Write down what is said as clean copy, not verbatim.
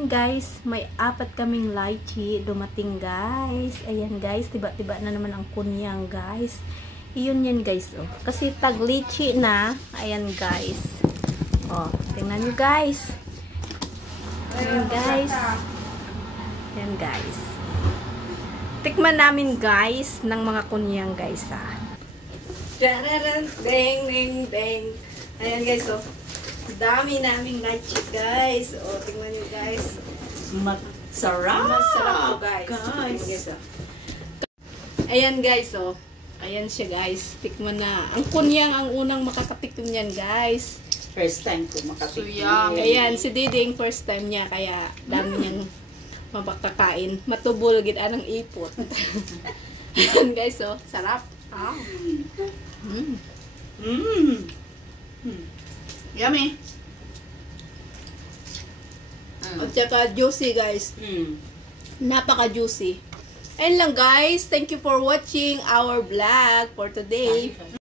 Ayan guys, may 4 kaming lychee dumating guys. Ayan guys, tiba-tiba na naman ang kunyang guys. Iyon yan guys, oh. Kasi tag lychee na. Ayan guys. Oh, tingnan nyo guys. Ayan guys. Ayan guys. Tikman namin guys ng mga kunyang guys ah. Dararan, ding, ding, ding. Ayan guys, oh. Dami naming lychee guys. O, tingnan nyo guys. Masarap! Masarap po guys. Ayan guys, oh. Ayan siya guys. Tikman na. Ang kunyang ang unang makakatikim yan guys. First time ko makatikim. Ayan, si Diding first time niya. Kaya dami niyang mapakakain. Matubol, gid anang ipot. Ayan guys, oh. Sarap. Ah. Yummy. At saka juicy guys. Napaka-juicy. Ayun lang guys. Thank you for watching our vlog for today.